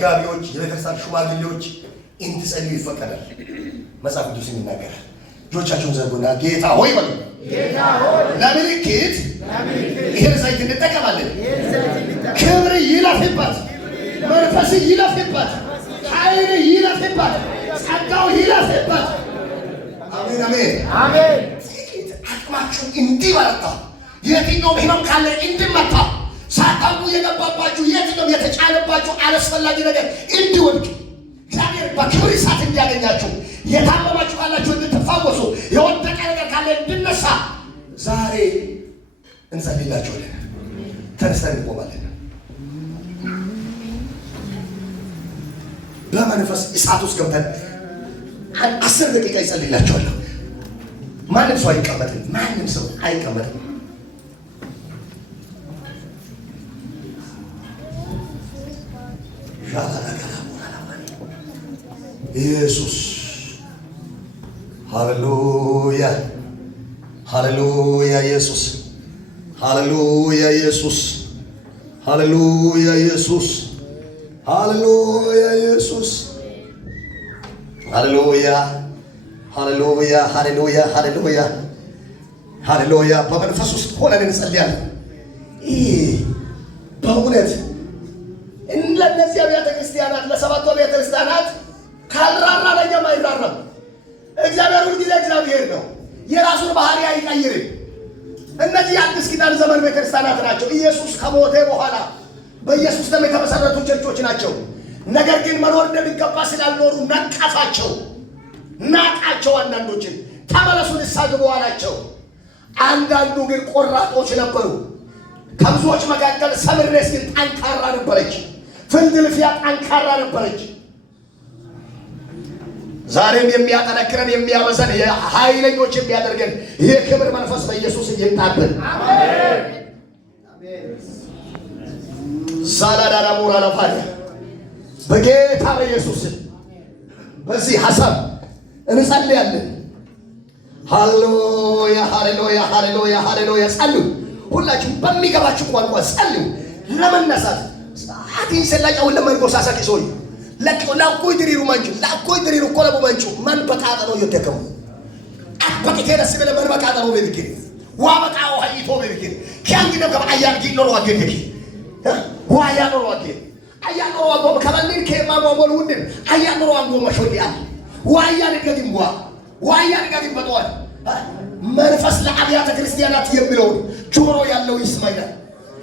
ጋቢዎች የቤተክርስቲያን ሽማግሌዎች እንድትጸልዩ ይፈቀዳል። መጽሐፍ ቅዱስ ይናገራል። እጆቻችሁን ዘርጉና ጌታ ሆይ በሉ። ጌታ ሆይ ለምልክት ይሄን ዘይት እንጠቀማለን። ክብር ይለፍበት፣ መንፈስ ይለፍበት፣ ኃይል ይለፍበት፣ ጸጋው ይለፍበት። አሜን አሜን አሜን። አቅማችሁ እንዲበረታ የትኛውም ሕመም ካለ እንዲመታ ሳታውቁ የገባባችሁ የትኛውም የተጫነባችሁ አላስፈላጊ ነገር እንዲወድቅ እግዚአብሔር በክብር እሳት እንዲያገኛችሁ የታመማችሁ ካላችሁ እንድትፈወሱ የወደቀ ነገር ካለ እንድነሳ ዛሬ እንጸልይላችኋለን። ተነስተን እንቆማለን። በመንፈስ እሳት ውስጥ ገብተን 10 ደቂቃ ይጸልይላችኋለሁ። ማንም ሰው አይቀመጥም። ማንም ሰው አይቀመጥም። ኢየሱስ ሃሌሉያ ሃሌሉያ ኢየሱስ ሃሌሉያ ኢየሱስ ሃሌሉያ ኢየሱስ ሃሌሉያ ኢየሱስ ሃሌሉያ ሃሌሉያ ሃሌሉያ ሃሌሉያ ሃሌሉያ። በመንፈስ ውስጥ ሆነን እንጸልያለን። በእውነት ለእነዚህ አብያተ ክርስቲያናት ለሰባቱ አብያተ ክርስቲያናት ካልራራ ለኛም አይራራም። እግዚአብሔር ሁልጊዜ እግዚአብሔር ነው። የራሱን ባህሪ አይቀይርም። እነዚህ የአዲስ ኪዳን ዘመን ቤተክርስቲያናት ናቸው። ኢየሱስ ከሞተ በኋላ በኢየሱስ ደም የተመሰረቱ ቸርቾች ናቸው። ነገር ግን መኖር እንደሚገባ ስላልኖሩ ነቀፋቸው፣ ናቃቸው። አንዳንዶችን ተመለሱ ንስሐ ግቡ አላቸው። አንዳንዱ ግን ቆራጦች ነበሩ። ከብዙዎች መካከል ሰምሬስ ግን ጠንካራ ነበረች። ፍልድልፊያ ጠንካራ ነበረች። ዛሬም የሚያጠነክረን የሚያበዛን ኃይለኞች የሚያደርገን ይህ ክብር መንፈስ በኢየሱስ ይምጣብን። አሜን አሜን። ሳላዳራ ሞራላ ፋሪያ በጌታ በኢየሱስ በዚህ ሐሳብ እንጸልያለን። ሃሌሉያ ሃሌሉያ ሃሌሉያ ሃሌሉያ። ጸልዩ፣ ሁላችሁም በሚገባችሁ ቋንቋ ጸልዩ። ለመነሳት አቲን ሰላጫው ለማንጎሳሳት ይሶይ ለቆላቆ ይድሪሩ ማንቹ ላቆ ይድሪሩ ኮለቡ ማንቹ ማን በቃጣ ነው የተከሙ አጥበቂቴ ደስ ብለ ማን በቃጣ ነው በልክ ዋበቃው ሀይቶ በልክ ካንጊ ነው ከአያር ጊኖር ዋገኝ ዋያ ነው ዋገኝ አያ ነው ዋጎ ከበልን ከማሞ ወል ውድን አያ ነው ዋጎ መሾዲያ ዋያ ነገዲም ዋያ ነገዲም በጠዋት መንፈስ ለአብያተ ክርስቲያናት የሚለው ጆሮ ያለው ይስማኛል።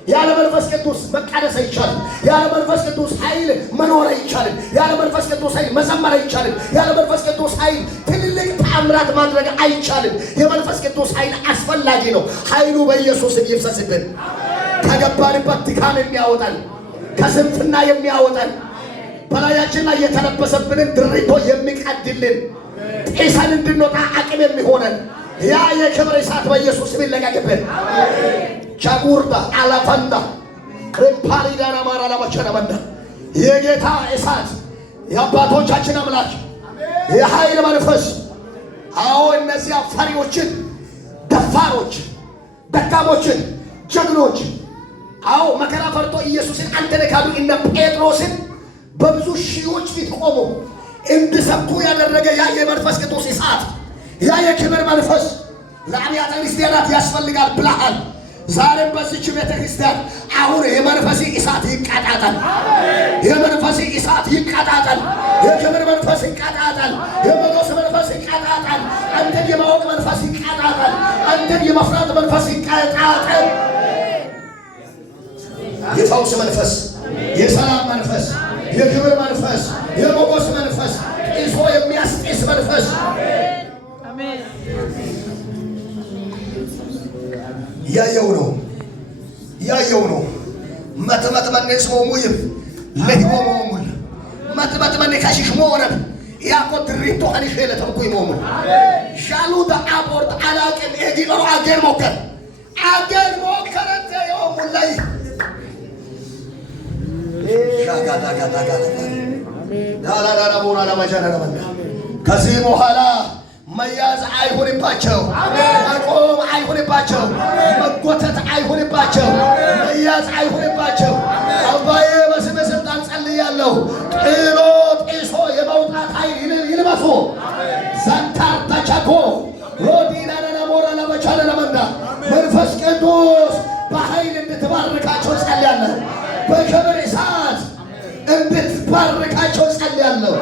ያለ መንፈስ ቅዱስ መቃደስ አይቻልም። ያለ መንፈስ ቅዱስ ኃይል መኖር አይቻልም። ያለ መንፈስ ቅዱስ ኃይል መዘመር አይቻልም። ያለ መንፈስ ቅዱስ ኃይል ትልልቅ ተአምራት ማድረግ አይቻልም። የመንፈስ ቅዱስ ኃይል አስፈላጊ ነው። ኃይሉ በኢየሱስ ይፍሰስብን። ከገባንበት ድካም የሚያወጣን፣ ከስንፍና የሚያወጣን፣ በላያችን ላይ የተለበሰብንን ድሪቶ የሚቀድልን፣ ጤሰን እንድንወጣ አቅም የሚሆነን ያ የክብር እሳት በኢየሱስ ይለቀቅብን። ቻጉርዳ አላፋንዳ ሬምፓሊዳና ማራላ ባቻናመንዳ የጌታ እሳት የአባቶቻችን አምላክ የኃይል መንፈስ አዎ እነዚያ ፈሪዎችን፣ ደፋሮች፣ ደካሞችን፣ ጀግኖች አዎ መከራ ፈርቶ ኢየሱስን አንተነካዱ እነ ጴጥሮስን በብዙ ሺዎች ፊት ቆሞ እንዲሰብኩ ያደረገ ያ የመንፈስ ቅዱስ እሳት ያ የክብር መንፈስ ለአብያተ ክርስቲያናት ያስፈልጋል ብለሃል። ዛሬም በዚች ቤተ ክርስቲያን አሁን የመንፈስ እሳት ይቃጣጣል። የመንፈስ እሳት ይቃጣጣል። የክብር መንፈስ ይቃጣጣል። የሞገስ መንፈስ ይቃጣጣል። አንተን የማወቅ መንፈስ ይቃጣጣል። አንተን የመፍራት መንፈስ ይቃጣጣል። የፈውስ መንፈስ፣ የሰላም መንፈስ፣ የክብር መንፈስ፣ የሞገስ መንፈስ፣ ጢሶ የሚያስጢስ መንፈስ ያየው ነው መጥመጥ ማነስ ሞሙይም ለሂሞ ሞሙል መጥመጥ ማነ ካሽሽ ሞረብ ያቆት ሪቶ አንሽ ለተምኩ ይሞሙ ሻሉዳ አፖርት አላቀም ኤዲሮ አገር ሞከር የሙል ላይ ሻጋዳ ዳላዳላ ቦራ ለማጃና ለማና ከዚህ በኋላ መያዝ አይሁንባቸው፣ መቆም አይሁንባቸው፣ መጎተት አይሁንባቸው፣ መያዝ አይሁንባቸው። አባዬ በስመ ስልጣን ጸልያለሁ። ይለፉ። ዘንታር ተቸኮ ሮዲና ለሞራ ለመቻለ ለመንዳ መንፈስ ቅዱስ በኃይል እንድትባርካቸው ጸልያለሁ። በክብር እሳት እንድትባርካቸው ጸልያለሁ።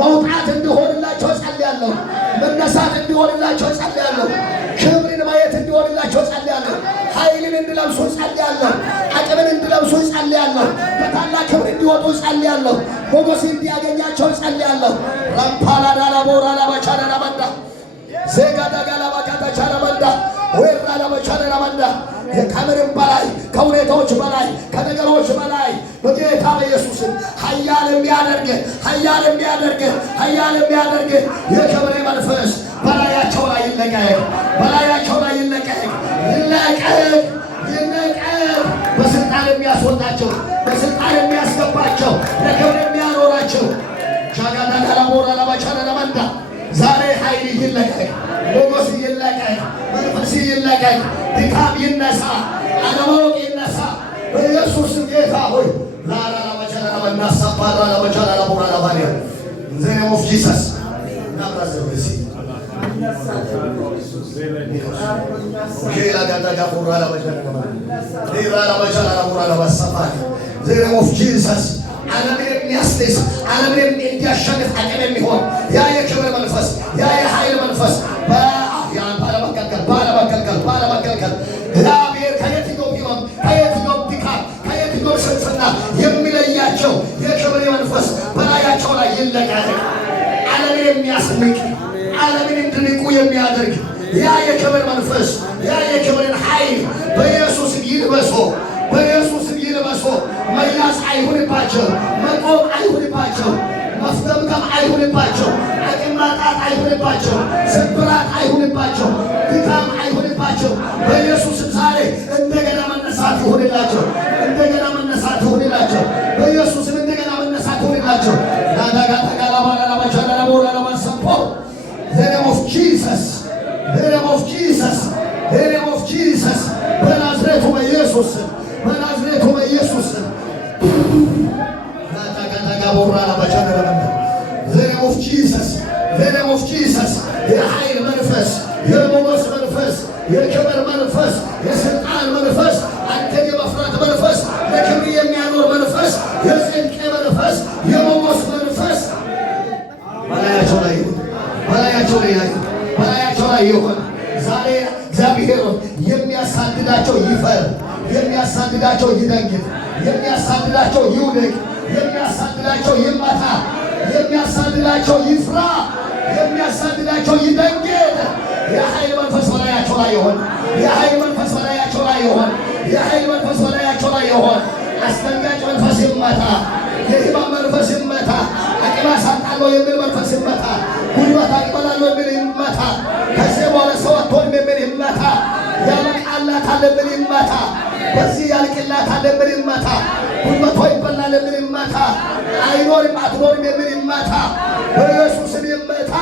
መውጣት እንዲሆንላቸው ጸልያለሁ። መነሳት እንዲሆንላቸው ጸልያለሁ። ክብርን ማየት እንዲሆንላቸው ጸልያለሁ። ኃይልን እንዲለብሱ ጸልያለሁ። አቅምን እንዲለብሱ ጸልያለሁ። በታላቅ ክብር እንዲወጡ ጸልያለሁ። ሞገስ እንዲያገኛቸው ጸልያለሁ። ራምፓላዳላ ቦራላ ባቻላላ መንዳ ዜጋዳጋላ ባካታቻላ መንዳ ወራላ ባቻላላ መንዳ ከምንም በላይ ከሁኔታዎች በላይ ከነገሮች በላይ በጌታ በኢየሱስ ኃያል የሚያደርግ የክብር መንፈስ በላያቸው ላይ ይለቀቅ። በላያቸው ላይ ይለቀቅ። በስልጣን የሚያስወጣቸው፣ በስልጣን የሚያስገባቸው፣ ለክብር የሚያኖራቸው ሻጋዳጋላ ቦራላ ባቻላላ መንዳ ዛሬ ኃይል ይለቀቅ። ሞገስ ይለቀቅ። መንፈስ ይለቀቅ። ድካም ይነሳ። አለማወቅ ይነሳ። በኢየሱስ ጌታ ሆይ ላላላ ባቻላላ መንዳ ሳባራላ ባቻላላ ቦራላ ባሪያ in the name of Jesus ናብራዘው እሺ ኬላ ጋዳጋ ቦራላ ባቻላላ ሌራላ ባቻላላ ቦራላ ባሳፋሪ in the name of Jesus ዓለምን የሚያስደስ ዓለምን እንዲያሸንፍ አቅም የሚሆን ያ የክብር መንፈስ ያ የኃይል መንፈስ ባለመከልከል እግዚአብሔር ከየትኛው ሕመም ከየትኛው ድካም ከየትኛው ስንፍና የሚለያቸው የክብር መንፈስ በላያቸው ላይ ይለቀቅ። ዓለምን የሚያስንቅ ዓለምን እንዲንቁ የሚያደርግ ያ የክብር መንፈስ ያ የክብርን ኃይል በኢየሱስም ይልበሶ መያዝ አይሁንባቸው። መቆም አይሁንባቸው። መፍገምገም አይሁንባቸው። አቅም ማጣት አይሁንባቸው። ስብራት አይሁንባቸው። ድካም አይሁንባቸው። በኢየሱስም ዛሬ እንደገና መነሳት ይሁንላቸው። እንደገና መነሳት ይሁንላቸው። በኢየሱስም እንደገና መነሳት ይሁንላቸው። The name of Jesus. The name of Jesus. The name of Jesus. በናዝሬቱ በኢየሱስ በናዝሬቱ በኢየሱስ The name of Jesus. The name of Jesus. የኃይል መንፈስ፣ የሞገስ መንፈስ፣ የክብር መንፈስ፣ የስልጣን መንፈስ፣ አንተን የመፍራት መንፈስ፣ ለክብር የሚያኖር መንፈስ፣ የጽድቅ መንፈስ፣ የሞገስ መንፈስ በላያቸው ላይ ይሁን። በላያቸው ላይ ይሁን። ዛሬ እግዚአብሔር የሚያሳድዳቸው ይፈር፣ የሚያሳድዳቸው ይደንግጥ፣ የሚያሳድዳቸው ይውደቅ፣ የሚያሳድዳቸው ይመታ፣ የሚያሳድዳቸው ይፍራ፣ የሚያሳድዳቸው ይደንግጥ። የኃይል መንፈስ በላያቸው ላይ ይሁን። የኃይል መንፈስ በላያቸው ላይ ይሁን። የኃይል መንፈስ በላያቸው ላይ ይሁን። አስደንጋጭ መንፈስ ይመታ። የሕማም መንፈስ ይመታ። አቅም አሳጣለሁ የሚል መንፈስ ይመታ። ጉልበት አቅበላለሁ የሚል ይመታ። ከዚህ በኋላ ሰው አትሆንም የሚል ይመታ። ያልቃላታል የሚል ይመታ። በዚህ ያልቅላታል የሚል ይመታ። ጉልበቷ ይበላል የሚል ይመታ። አይኖርም አትኖርም የሚል ይመታ። በኢየሱስም ይመታ።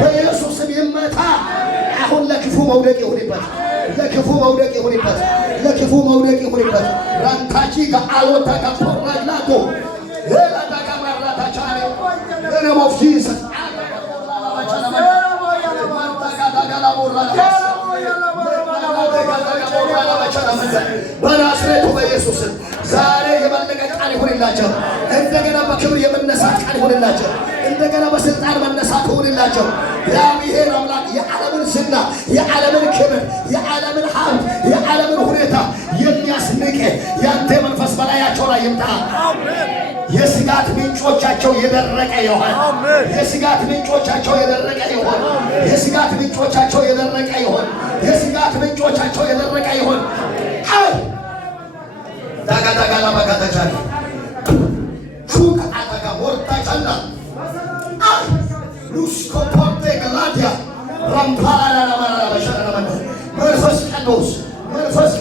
በኢየሱስም ይመታ። አሁን ለክፉ መውደቅ ይሁንበት። ለክፉ መውደቅ ይሁንበት። ለክፉ መውደቅ ይሁንበት። ራንታቺ ጋአሎታ ካፖራላቶ ለላታ ካማራታ ቻሬ the name of Jesus. በናዝሬቱ በኢየሱስ ዛሬ የመለቀቅ ቃል ይሁንላቸው። እንደገና በክብር የመነሳት ቃል ይሁንላቸው። እንደገና በስልጣን መነሳት ይሁንላቸው። እግዚአብሔር አምላክ የዓለምን ዝና፣ የዓለምን ክብር፣ የዓለምን ሀብት፣ የዓለምን ሁኔታ የሚያስንቅ ያንተ መንፈስ በላያቸው ላይ ይምጣ። የስጋት ምንጮቻቸው የደረቀ ይሆን። የስጋት ምንጮቻቸው የደረቀ ይሆን። የስጋት ምንጮቻቸው የደረቀ ይሆን። የስጋት ምንጮቻቸው የደረቀ ይሆን። አይ ዳጋዳጋላ ባጋዳቻለ ሹካ አዳጋ ወርታቻላ አይ ሉስኮ ፖርቴ ገላዲያ ራምፓላላ ማራ በሸራ መንፈስ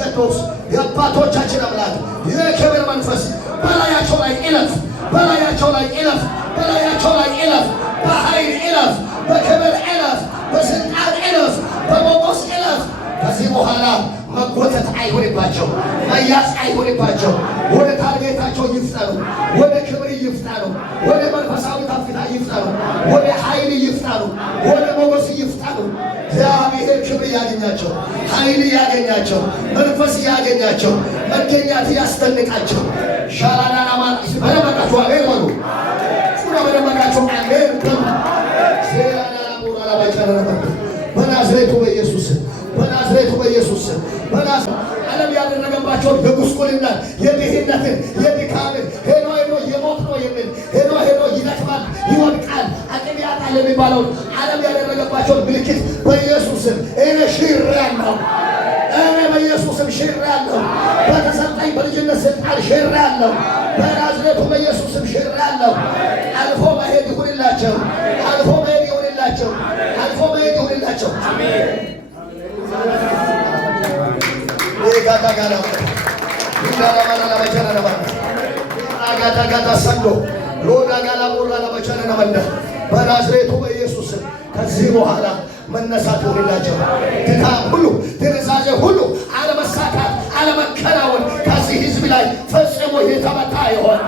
ቅዱስ የአባቶቻችን አምላክ የክብር መንፈስ በላያቸው ላይ እለፍ፣ በላያቸው ላይ እለፍ፣ በላያቸው ላይ እለፍ፣ በኃይል እለፍ፣ በክብር እለፍ፣ በስልጣን እለፍ፣ በሞገስ እለፍ። ከዚህ በኋላ መጎተት አይሆንባቸው፣ መያዝ አይሆንባቸው። ወደ ታርጌታቸው ይፍጠኑ፣ ወደ ክብር ይፍጠኑ፣ ወደ መንፈሳዊ ከፍታ ይፍጠሩ፣ ወደ ኃይል ይፍጠሩ፣ ወደ ሞገስ ይፍጠሩ። እግዚአብሔር ክብር ያገኛቸው፣ ኃይል ያገኛቸው፣ መንፈስ ያገኛቸው፣ መገኛት ያስደንቃቸው። ሻላና ማለት በረመቃቸው አሜን በሉ። ሱራ በረመቃቸው አሜን በሉ። ሴላና ሞራላ ባይቻለና በናዝሬቱ በኢየሱስ በናዝሬቱ በኢየሱስ ዓለም ያደረገባቸውን የጉስቁልናን፣ የድህነትን፣ የድካምን ሄዶ ሄዶ የሞት ነው የሚል ሄዶ ሄዶ ይደክማል፣ ይወድቃል፣ አቅም ያጣል የሚባለውን ዓለም ያደረገባቸውን ምልክት በኢየሱስም እኔ ሽሬአለሁ። እኔ በኢየሱስም ሽሬአለሁ። በተሰጠኝ በልጅነት ስልጣን ሽሬአለሁ። በናዝሬቱ በኢየሱስም ሽሬአለሁ። አልፎ መሄድ ይሁንላቸው፣ አልፎ መሄድ ይሁንላቸው፣ አልፎ መሄድ ይሁንላቸው። በናዝሬቱ በኢየሱስ ከዚህ በኋላ መነሳት ይሁንላቸው። ድካም ሁሉ፣ ድንዛዜ ሁሉ፣ አለመሳካት፣ አለመከናወን ከዚህ ሕዝብ ላይ ፈጽሞ የተመታ ይሆን፣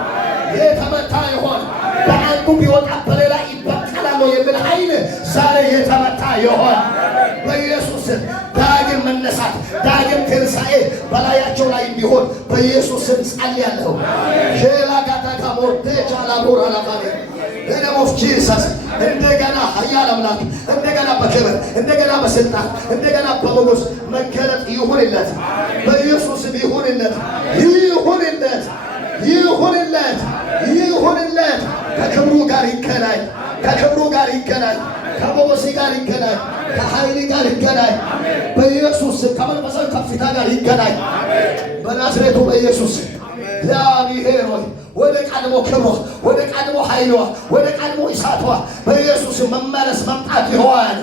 የተመታ ይሆን። በአንዱ ቢወጣ በሌላ ይበቀላል የሚል ኃይል ዛሬ የተመታ ይሆን በኢየሱስ ዳግም መነሳት፣ ዳግም ትንሣኤ በላያቸው ላይ እንዲሆን በኢየሱስ ስም ጸልያለሁ። ሼላጋታካ ሞርቴቻ ላቦራ ላባኔ በደሞፍ ጂሰስ እንደገና ኃያል አምላክ እንደገና በክብር እንደገና በስልጣን እንደገና በሞገስ መገለጥ ይሁንለት በኢየሱስ ስም ይሁንለት፣ ይሁንለት፣ ይሁንለት፣ ይሁንለት። ከክብሩ ጋር ይገናኝ፣ ከክብሩ ጋር ይገናኝ፣ ከሞገስ ጋር ይገናኝ፣ ከኃይል ጋር ይገናኝ በኢየሱስ ስም። ከመንፈሳዊ ከፍታ ጋር ይገናኝ በናዝሬቱ በኢየሱስ። እግዚአብሔር ሆይ ወደ ቀድሞ ክብሯ፣ ወደ ቀድሞ ኃይሏ፣ ወደ ቀድሞ እሳቷ በኢየሱስ መመለስ መምጣት ይሆን።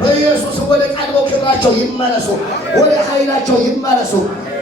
በኢየሱስ ወደ ቀድሞ ክብራቸው ይመለሱ፣ ወደ ኃይላቸው ይመለሱ፣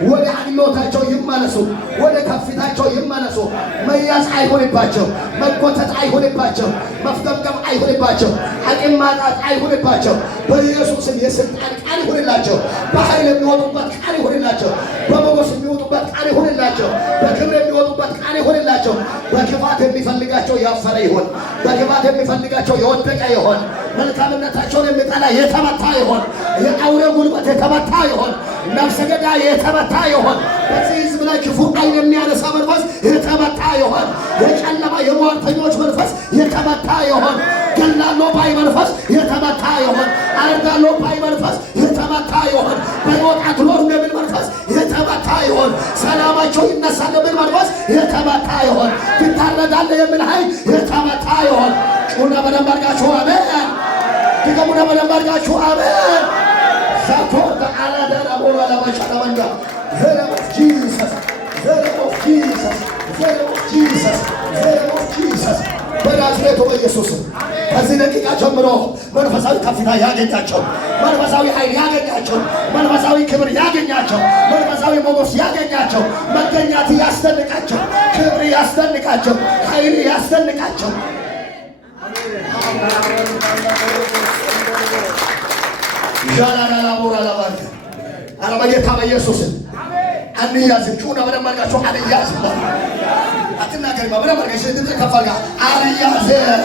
ወደ አግሎታቸው ይመለሱ፣ ወደ ከፍታቸው ይመለሱ። መያዝ አይሁንባቸው፣ መጎተት አይሁንባቸው፣ መፍገምገም አይሁንባቸው፣ አቅም ማጣት አይሁንባቸው። በኢየሱስም የስልጣን ቃል ይሁንላቸው፣ በኃይል የሚወጡበት ቃል ይሁንላቸው፣ በሞገስ የሚወጡበት ቃል ይሁንላቸው፣ በክብር የሚወጡበት ቃል ይሁንላቸው። በክፋት የሚፈልጋቸው ያፈረ ይሆን፣ በክፋት የሚፈልጋቸው የወደቀ ይሆን፣ መልካምነታቸውን የሚጠላ የተመታ ይሆን፣ የአውሬ ጉልበት የተመታ ይሆን፣ ነፍሰ ገዳይ የተመታ ይሆን፣ በዚህ ሕዝብ ላይ ክፉ ዓይን የሚያነሳ መንፈስ የተመታ ይሆን፣ የጨለማ የሟርተኞች መንፈስ የተመታ ይሆን፣ ገላሎ ባይ መንፈስ የተመታ ይሆን፣ አርጋሎ ባይ መንፈስ የተመታ ይሆን፣ በሕይወት አትኖሩም የሚል መንፈስ የተመታ ይሆን፣ ሰላማቸው ይነሳል የሚል መንፈስ የተመታ ይሆን፣ ትታረዳለህ የሚል ኃይል የተመታ ይሆን። ጩና በደንብ አድርጋችሁ አሜን። ድገሙና በደንብ አድርጋችሁ አሜን። ዛቶር አላዳራ ቦላ ለማሻለመንዳ ዘረፍ ጂሰስ ዘረፍ ጂሰስ ዘረፍ ጂሰስ ዘረፍ ጂሰስ በናዝሬቱ በኢየሱስ ከዚህ ደቂቃ ጀምሮ መንፈሳዊ ከፍታ ያገኛቸው፣ መንፈሳዊ ኃይል ያገኛቸው፣ መንፈሳዊ ክብር ያገኛቸው፣ መንፈሳዊ ሞገስ ያገኛቸው፣ መገኛት ያስደንቃቸው፣ ክብር ያስደንቃቸው፣ ኃይል ያስደንቃቸው። ዣላላ ቦራ ለማለት አረ በጌታ በኢየሱስ አንያዝም። ጩና በደንብ አድርጋችሁ አንያዝም። አትናገሪ በደንብ አድርጋችሁ ድምፅ ከፍ አድርጋ አንያዝም።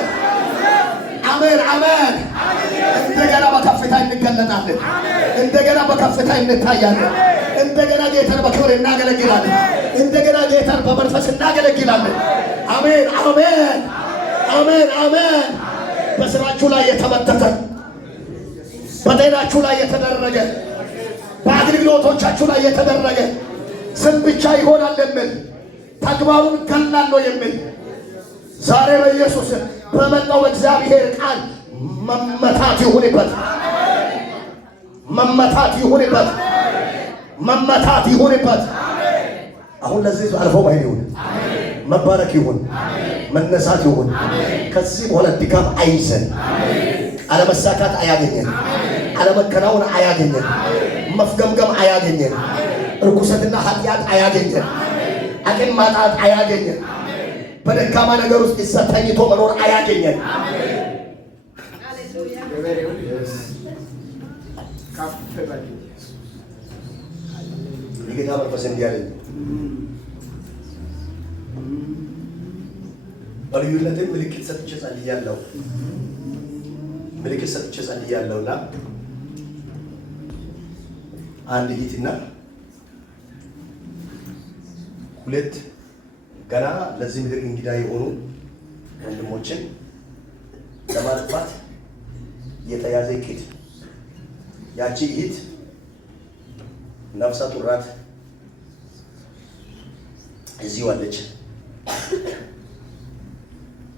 አሜን አሜን። እንደገና በከፍታ እንገለጣለን። እንደገና በከፍታ እንታያለን። እንደገና ጌታን በክብር እናገለግላለን። እንደገና ጌታን በመንፈስ እናገለግላለን። አሜን አሜን አሜን አሜን። በስራችሁ ላይ የተመተተ፣ በጤናችሁ ላይ የተደረገ፣ በአገልግሎቶቻችሁ ላይ የተደረገ ስም ብቻ ይሆናል የሚል ተግባሩን ገላለሁ የሚል ዛሬ በኢየሱስ በመጣው እግዚአብሔር ቃል መመታት ይሁንበት፣ መመታት ይሁንበት፣ መመታት ይሁንበት። አሁን ለዚህ አልፎ መሄድ ይሁን፣ መባረክ ይሁን፣ መነሳት ይሁን። ከዚህ በኋላ ድካም አይዘን፣ አለመሳካት አያገኘን፣ አለመከናወን አያገኘን፣ መፍገምገም አያገኘን፣ ርኩሰትና ኃጢአት አያገኘን፣ አቅም ማጣት አያገኘን፣ በደካማ ነገር ውስጥ ተኝቶ መኖር አያገኘን። የጌታ መንፈስ እንዲህ አለኝ፣ በልዩነትም ምልክት ሰጥቼ ጸልያለሁ። ምልክት ሰጥቼ ጸልያለሁና አንድ ጊዜና ሁለት ገና ለዚህ ምድር እንግዳ የሆኑ ወንድሞችን ለማጥፋት የተያዘ እቅድ ያቺ እህት ነፍሰ ጡር ናት። እዚህ ዋለች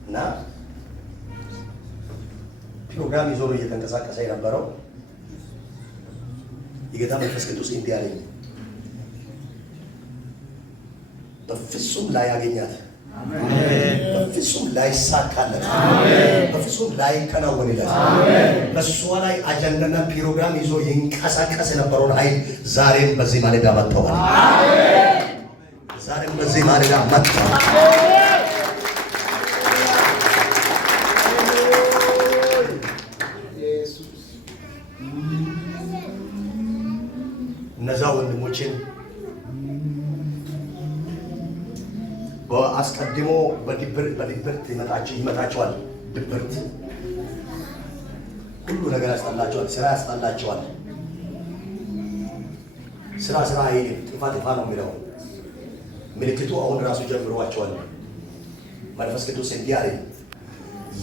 እና ፕሮግራም ይዞ ነው እየተንቀሳቀሰ የነበረው። የጌታ መንፈስ ቅዱስ እንዲህ አለኝ፣ በፍጹም ላይ ያገኛት፣ በፍጹም ላይ ሳካለት፣ በፍጹም ላይ ከናወንለት፣ በሷ ላይ አጀንዳና ፕሮግራም ይዞ ይንቀሳቀስ የነበረውን ኃይል ዛሬም በዚህ ማለዳ መጥተዋል። ዛሬም በዚህ ማለዳ መጥተዋል። እነዛ ወንድሞችን በአስቀድሞ በድብርት ይመታቸዋል። ድብርት ሁሉ ነገር ያስጠላቸዋል። ስራ ያስጠላቸዋል። ስራ አይልም፣ ጥፋ ነው የሚለው ምልክቱ አሁን ራሱ ጀምሯቸዋል። መንፈስ ቅዱስ እንዲህ አለኝ፣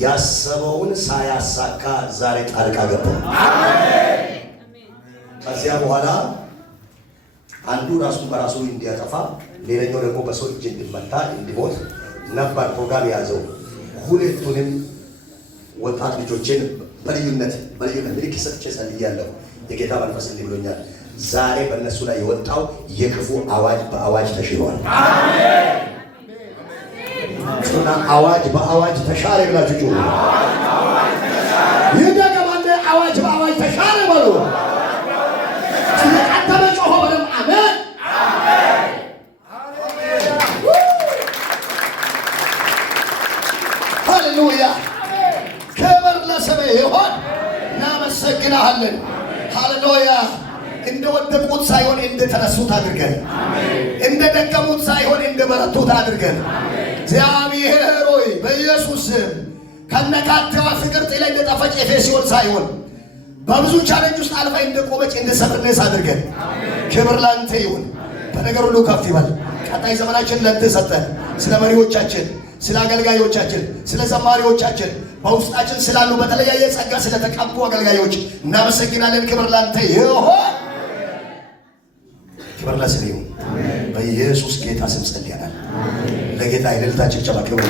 ያሰበውን ሳያሳካ ዛሬ ጣልቃ ገባ። ከዚያ በኋላ አንዱ ራሱን በራሱ እንዲያጠፋ፣ ሌላኛው ደግሞ በሰው እጅ እንዲመታ እንዲሞት ነበር ፕሮግራም የያዘው። ሁለቱንም ወጣት ልጆችን በልዩነት ምልክት ሰጥቼ ጸልያለሁ። የጌታ መንፈስ እንዲህ ብሎኛል፣ ዛሬ በእነሱ ላይ የወጣው የክፉ አዋጅ በአዋጅ ተሽሯል። ጩና አዋጅ በአዋጅ ተሻረ ብላችሁ ጩሁ። ይደገማል። አዋጅ በአዋጅ ተሻረ በሉ። ስለቀደመ ጮሆ በለም አሜን። ሃሌሉያ። ክብር ለስምህ ይሁን። እናመሰግናለን። ሃሌሉያ። እንደወደቁት ሳይሆን እንደተነሱት አድርገን፣ እንደደከሙት ሳይሆን እንደበረቱት አድርገን እግዚአብሔር ሆይ በኢየሱስ ስም ከነካቴዋ ፍቅር ጥላ እንደጠፋች ኤፌሶን ሳይሆን በብዙ ቻሌንጅ ውስጥ አልፋ እንደቆመች እንደሰብርነስ አድርገን ክብር ላንተ ይሁን። በነገር ሁሉ ከፍ ይበል። ቀጣይ ዘመናችን ለአንተ ሰጠን። ስለ መሪዎቻችን፣ ስለ አገልጋዮቻችን፣ ስለ ዘማሪዎቻችን በውስጣችን ስላሉ በተለያየ ጸጋ ስለተቀቡ አገልጋዮች እናመሰግናለን። ክብር ላንተ ይሁን። ክብር ለስምህ ይሁን። በኢየሱስ ጌታ ስም ጸልያናል። ለጌታ ይልልታ ጭብጨባ ክብር